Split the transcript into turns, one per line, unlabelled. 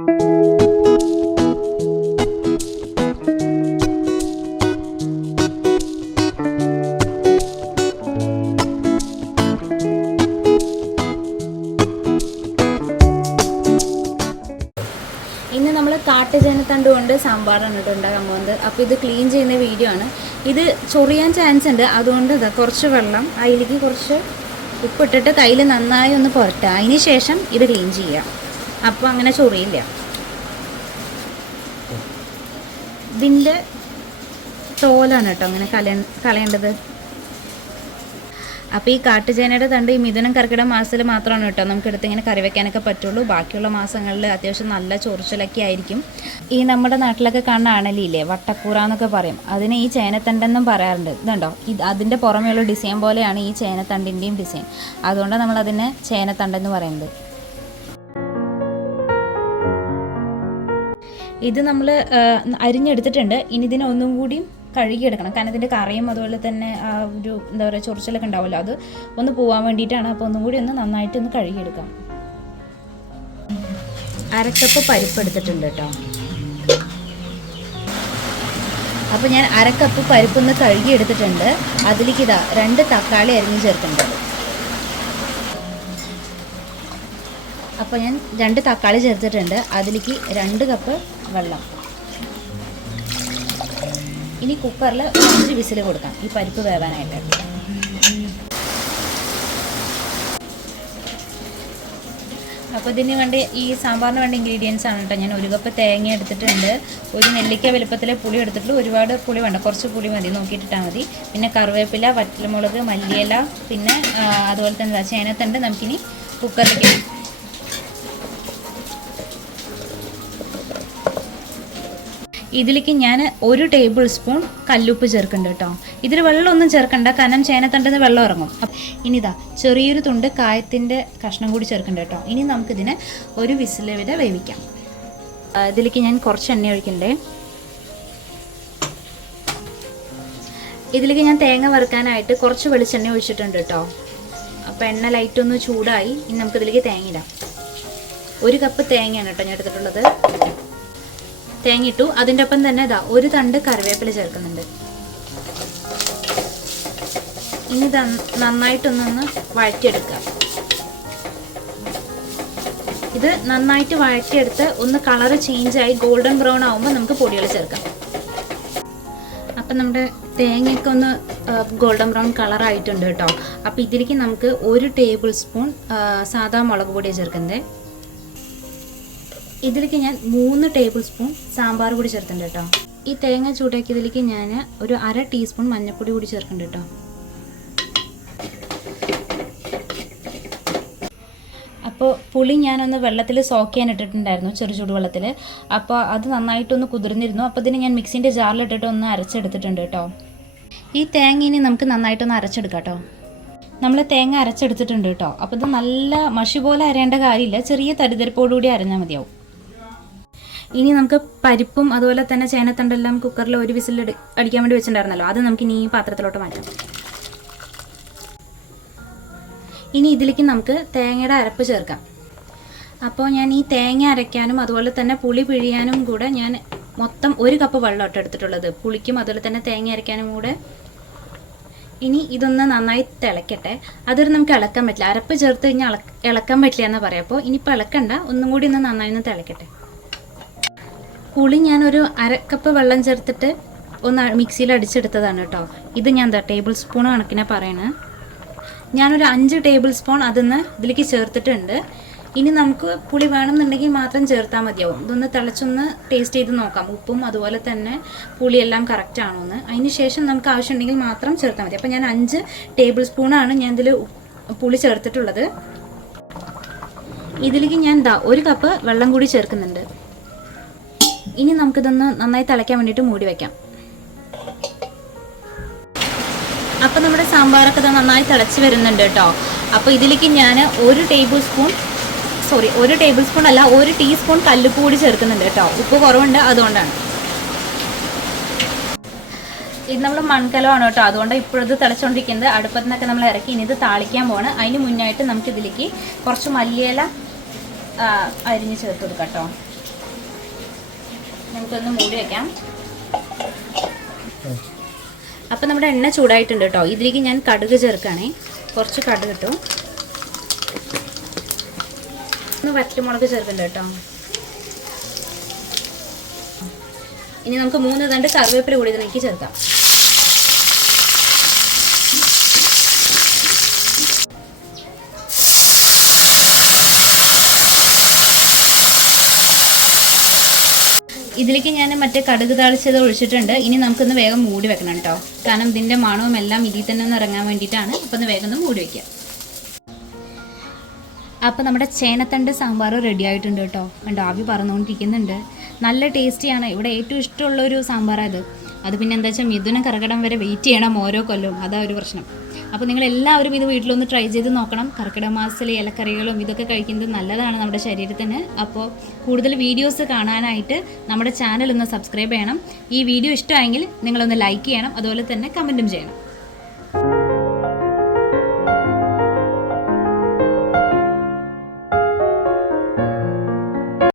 ഇന്ന് നമ്മൾ കാട്ടുചേനത്തണ്ട് കൊണ്ട് സാമ്പാറാണ് കേട്ടോ ഉണ്ടാക്കാൻ പോകുന്നത്. അപ്പോൾ ഇത് ക്ലീൻ ചെയ്യുന്ന വീഡിയോ ആണ്. ഇത് ചൊറിയാൻ ചാൻസ് ഉണ്ട്. അതുകൊണ്ട് ഇതാ കുറച്ച് വെള്ളം അതിലേക്ക് കുറച്ച് ഉപ്പിട്ടിട്ട് കയ്യിൽ നന്നായി ഒന്ന് പുരട്ടുക. അതിന് ശേഷം ഇത് ക്ലീൻ ചെയ്യാം. അപ്പോൾ അങ്ങനെ ചൊറിയില്ല. ഇതിന്റെ തോലാണ് കേട്ടോ അങ്ങനെ കല കളയേണ്ടത്. അപ്പോൾ ഈ കാട്ടുചേനയുടെ തണ്ട് ഈ മിഥുനം കർക്കിടക മാസത്തിൽ മാത്രമാണ് കേട്ടോ. നമുക്ക് എടുത്ത് ഇങ്ങനെ കറി വെക്കാനൊക്കെ പറ്റുള്ളൂ. ബാക്കിയുള്ള മാസങ്ങളിൽ അത്യാവശ്യം നല്ല ചൊറിച്ചിലൊക്കെ ആയിരിക്കും. ഈ നമ്മുടെ നാട്ടിലൊക്കെ കാണുന്ന അണലിയില്ലേ വട്ടക്കൂറ എന്നൊക്കെ പറയും. അതിന് ഈ ചേനത്തണ്ടെന്നും പറയാറുണ്ട്. ഇതുണ്ടോ? ഇത് അതിന്റെ പുറമേയുള്ള ഡിസൈൻ പോലെയാണ് ഈ ചേനത്തണ്ടിന്റെയും ഡിസൈൻ. അതുകൊണ്ട് നമ്മൾ അതിനെ ചേനത്തണ്ടെന്ന് പറയുന്നത്. ഇത് നമ്മൾ അരിഞ്ഞെടുത്തിട്ടുണ്ട്. ഇനി ഇതിനെ ഒന്നും കൂടി കഴുകിയെടുക്കണം. കാരണം ഇതിന്റെ കറയും അതുപോലെ തന്നെ ആ ഒരു എന്താ പറയുക ചൊറിച്ചിലൊക്കെ ഉണ്ടാവുമല്ലോ. അത് ഒന്ന് പോകാൻ വേണ്ടിയിട്ടാണ് അപ്പോൾ ഒന്നും കൂടി ഒന്ന് നന്നായിട്ട് ഒന്ന് കഴുകിയെടുക്കാം. അരക്കപ്പ് പരിപ്പ് എടുത്തിട്ടുണ്ട് കേട്ടോ. അപ്പോൾ ഞാൻ അരക്കപ്പ് പരിപ്പ് ഒന്ന് കഴുകി എടുത്തിട്ടുണ്ട് അതിലേക്ക് ഇതാ രണ്ട് തക്കാളി അരിഞ്ഞ് ചേർക്കുന്നുണ്ട് അപ്പോൾ ഞാൻ രണ്ട് തക്കാളി ചേർത്തിട്ടുണ്ട്. അതിലേക്ക് രണ്ട് കപ്പ് വെള്ളം. ഇനി കുക്കറിൽ അഞ്ച് വിസിൽ കൊടുക്കാം. ഈ പരിപ്പ് വേവാനായിട്ട്. അപ്പോൾ ഇതിന് വേണ്ടി ഈ സാമ്പാറിന് വേണ്ട ഇൻഗ്രീഡിയൻസ് ആണ് കേട്ടോ ഞാൻ ഒരു കപ്പ് തേങ്ങ എടുത്തിട്ടുണ്ട്. ഒരു നെല്ലിക്ക വലുപ്പത്തിലെ പുളി എടുത്തിട്ടുള്ള ഒരുപാട് പുളി വേണ്ട. കുറച്ച് പുളി മതി. നോക്കിയിട്ടിട്ടാൽ മതി. പിന്നെ കറിവേപ്പില വറ്റൽമുളക് മല്ലിയില പിന്നെ അതുപോലെ തന്നെ ചേനത്തണ്ട് നമുക്കിനി കുക്കറിലേക്ക് ഇതിലേക്ക് ഞാൻ ഒരു ടേബിൾ സ്പൂൺ കല്ലുപ്പ് ചേർക്കുന്നുണ്ട് കേട്ടോ. ഇതിൽ വെള്ളമൊന്നും ചേർക്കണ്ട കാരണം ചേനത്തണ്ടെന്ന് വെള്ളം ഇറങ്ങും. ഇനി ഇനിതാ ചെറിയൊരു തുണ്ട് കായത്തിന്റെ കഷ്ണം കൂടി ചേർക്കുന്നുണ്ട് കേട്ടോ. ഇനി നമുക്കിതിനെ ഒരു വിസിൽ വരെ വേവിക്കാം. ഇതിലേക്ക് ഞാൻ കുറച്ച് എണ്ണ ഒഴിക്കണ്ടേ ഇതിലേക്ക് ഞാൻ തേങ്ങ വറുക്കാനായിട്ട് കുറച്ച് വെളിച്ചെണ്ണ ഒഴിച്ചിട്ടുണ്ട് കേട്ടോ. അപ്പോൾ എണ്ണ ലൈറ്റ് ഒന്ന് ചൂടായി ഇനി നമുക്കിതിലേക്ക് തേങ്ങ ഇടാം. ഒരു കപ്പ് തേങ്ങയാണ് കേട്ടോ ഞാൻ എടുത്തിട്ടുള്ളത്. തേങ്ങ ഇട്ടു അതിന്റെ ഒപ്പം തന്നെ ഇതാ ഒരു തണ്ട് കറിവേപ്പില ചേർക്കുന്നുണ്ട്. ഇനി നന്നായിട്ടൊന്നൊന്ന് വഴറ്റിയെടുക്കുക. ഇത് നന്നായിട്ട് വഴറ്റിയെടുത്ത് ഒന്ന് കളറ് ചേഞ്ചായി ഗോൾഡൻ ബ്രൗൺ ആകുമ്പോൾ നമുക്ക് പൊടികൾ ചേർക്കാം. അപ്പം നമ്മുടെ തേങ്ങയൊക്കെ ഒന്ന് ഗോൾഡൻ ബ്രൗൺ കളർ ആയിട്ടുണ്ട് കേട്ടോ. അപ്പോൾ ഇതിലേക്ക് നമുക്ക് ഒരു ടേബിൾ സ്പൂൺ സാധാ മുളക് പൊടിയാണ് ചേർക്കുന്നത് ഇതിലേക്ക് ഞാൻ മൂന്ന് ടേബിൾ സ്പൂൺ സാമ്പാർ പൊടി ചേർക്കുന്നുണ്ട് കേട്ടോ. ഈ തേങ്ങ ചൂടാക്കിയതിലേക്ക് ഞാൻ ഒരു അര ടീസ്പൂൺ മഞ്ഞൾപ്പൊടി കൂടി ചേർക്കുന്നുണ്ട് കേട്ടോ. അപ്പോൾ പുളി ഞാനൊന്ന് വെള്ളത്തിൽ സോക്ക് ചെയ്യാൻ ഇട്ടിട്ടുണ്ടായിരുന്നു ചെറു ചൂടുവെള്ളത്തിൽ അപ്പോൾ അത് നന്നായിട്ടൊന്ന് കുതിർന്നിരുന്നു. അപ്പോൾ ഇതിന് ഞാൻ മിക്സിന്റെ ജാറിലിട്ടിട്ട് ഒന്ന് അരച്ചെടുത്തിട്ടുണ്ട് കേട്ടോ. ഈ തേങ്ങ ഇനി നമുക്ക് നന്നായിട്ടൊന്ന് അരച്ചെടുക്കാം കേട്ടോ. നമ്മൾ തേങ്ങ അരച്ചെടുത്തിട്ടുണ്ട് കേട്ടോ. അപ്പോൾ ഇത് നല്ല മഷി പോലെ അരയേണ്ട കാര്യമില്ല. ചെറിയ തരിതരിപ്പോടുകൂടി അരഞ്ഞാൽ മതിയാവും. ഇനി നമുക്ക് പരിപ്പും അതുപോലെ തന്നെ ചേനത്തണ്ടെല്ലാം കുക്കറിൽ ഒരു വിസിൽ അടിക്കാൻ വേണ്ടി വെച്ചിട്ടുണ്ടായിരുന്നല്ലോ. അത് നമുക്ക് ഇനി ഈ പാത്രത്തിലോട്ട് മാറ്റാം. ഇനി ഇതിലേക്ക് നമുക്ക് തേങ്ങയുടെ അരപ്പ് ചേർക്കാം. അപ്പോൾ ഞാൻ ഈ തേങ്ങ അരയ്ക്കാനും അതുപോലെ തന്നെ പുളി പിഴിയാനും കൂടെ ഞാൻ മൊത്തം ഒരു കപ്പ് വെള്ളമായിട്ട് എടുത്തിട്ടുള്ളത്. പുളിക്കും അതുപോലെ തന്നെ തേങ്ങ അരയ്ക്കാനും കൂടെ. ഇനി ഇതൊന്ന് നന്നായി തിളക്കട്ടെ. അതൊരു നമുക്ക് ഇളക്കാൻ പറ്റില്ല. അരപ്പ് ചേർത്ത് കഴിഞ്ഞാൽ ഇളക്കാൻ പറ്റില്ല എന്ന് പറയാം. അപ്പോൾ ഇനിയിപ്പോൾ ഇളക്കണ്ട. ഒന്നും കൂടി ഒന്ന് നന്നായി ഒന്ന് തിളയ്ക്കട്ടെ പുളി അര കപ്പ് വെള്ളം ചേർത്തിട്ട് ഒന്ന് മിക്സിയിൽ അടിച്ചെടുത്തതാണ് കേട്ടോ. ഇത് ഞാൻ എന്താ ടേബിൾ സ്പൂൺ കണക്കിനെ പറയണേ. ഞാനൊരു അഞ്ച് ടേബിൾ സ്പൂൺ അതിന്ന് ഇതിലേക്ക് ചേർത്തിട്ടുണ്ട്. ഇനി നമുക്ക് പുളി വേണമെന്നുണ്ടെങ്കിൽ മാത്രം ചേർത്താൽ മതിയാവും. ഇതൊന്ന് തിളച്ചൊന്ന് ടേസ്റ്റ് ചെയ്ത് നോക്കാം. ഉപ്പും അതുപോലെ തന്നെ പുളിയെല്ലാം കറക്റ്റ് ആണോ എന്ന് അതിന് ശേഷം നമുക്ക് ആവശ്യമുണ്ടെങ്കിൽ മാത്രം ചേർത്താൽ മതി. അപ്പോൾ ഞാൻ അഞ്ച് ടേബിൾ സ്പൂണാണ് ഞാൻ ഇതിൽ പുളി ചേർത്തിട്ടുള്ളത്. ഇതിലേക്ക് ഞാൻ ദാ ഒരു കപ്പ് വെള്ളം കൂടി ചേർക്കുന്നുണ്ട്. ഇനി നമുക്കിതൊന്ന് നന്നായി തിളയ്ക്കാൻ വേണ്ടിയിട്ട് മൂടി വെക്കാം. അപ്പോൾ നമ്മുടെ സാമ്പാറൊക്കെ നന്നായി തിളച്ച് വരുന്നുണ്ട് കേട്ടോ. അപ്പോൾ ഇതിലേക്ക് ഞാൻ ഒരു ടേബിൾ സ്പൂൺ സോറി ഒരു ടേബിൾ സ്പൂൺ അല്ല ഒരു ടീസ്പൂൺ കല്ലുപ്പ് കൂടി ചേർക്കുന്നുണ്ട് കേട്ടോ. ഉപ്പ് കുറവുണ്ട് അതുകൊണ്ടാണ്. ഇത് നമ്മൾ മൺകലമാണ് കേട്ടോ. അതുകൊണ്ട് ഇപ്പോഴത് തിളച്ചുകൊണ്ടിരിക്കുന്നത് അടുപ്പത്ത് നിന്നൊക്കെ നമ്മൾ ഇറക്കി ഇനി ഇത് താളിക്കാൻ പോവാണ്. അതിന് മുന്നായിട്ട് നമുക്ക് ഇതിലേക്ക് കുറച്ച് മല്ലിയില അരിഞ്ഞ് ചേർത്ത് കൊടുക്കാം കേട്ടോ. നമുക്കൊന്ന് മൂടി വെക്കാം. അപ്പം നമ്മുടെ എണ്ണ ചൂടായിട്ടുണ്ട് കേട്ടോ. ഇതിലേക്ക് ഞാൻ കടുക് ചേർക്കുകയാണേ. കുറച്ച് കടുക് ഇട്ടു. ഒന്ന് വറ്റമുളക് ചേർക്കുന്നുണ്ട് കേട്ടോ. ഇനി നമുക്ക് മൂന്ന് തണ്ട് കറിവേപ്പില കൂടി ഇതിലേക്ക് ചേർക്കാം. ഇതിലേക്ക് ഞാൻ മറ്റേ കടുക് താളിച്ചത് ഒഴിച്ചിട്ടുണ്ട്. ഇനി നമുക്കൊന്ന് വേഗം മൂടി വെക്കണം കേട്ടോ. കാരണം ഇതിന്റെ മണവും എല്ലാം ഇതിൽ തന്നെ ഒന്ന് ഇറങ്ങാൻ വേണ്ടിയിട്ടാണ്. അപ്പോൾ ഒന്ന് വേഗം ഒന്ന് മൂടി വയ്ക്കുക അപ്പോൾ നമ്മുടെ ചേനത്തണ്ട് സാമ്പാർ റെഡി ആയിട്ടുണ്ട് കേട്ടോ. കണ്ടോ ആവി പറന്നുകൊണ്ടിരിക്കുന്നുണ്ട്. നല്ല ടേസ്റ്റിയാണ് ഇവിടെ ഏറ്റവും ഇഷ്ടമുള്ള ഒരു സാമ്പാറാണ് ഇത്. അത് പിന്നെ എന്താ വെച്ചാൽ മിഥുനം കറക്കടം വരെ വെയിറ്റ് ചെയ്യണം ഓരോ കൊല്ലവും. അതാ ഒരു പ്രശ്നം. അപ്പോൾ നിങ്ങൾ എല്ലാവരും ഇത് വീട്ടിലൊന്ന് ട്രൈ ചെയ്ത് നോക്കണം. കർക്കിടക മാസത്തിലെ ഇലക്കറികളും ഇതൊക്കെ കഴിക്കുന്നത് നല്ലതാണ് നമ്മുടെ ശരീരത്തിന്. അപ്പോൾ കൂടുതൽ വീഡിയോസ് കാണാനായിട്ട് നമ്മുടെ ചാനൽ ഒന്ന് സബ്സ്ക്രൈബ് ചെയ്യണം. ഈ വീഡിയോ ഇഷ്ടമായെങ്കിൽ നിങ്ങളൊന്ന് ലൈക്ക് ചെയ്യണം. അതുപോലെ തന്നെ കമന്റും ചെയ്യണം.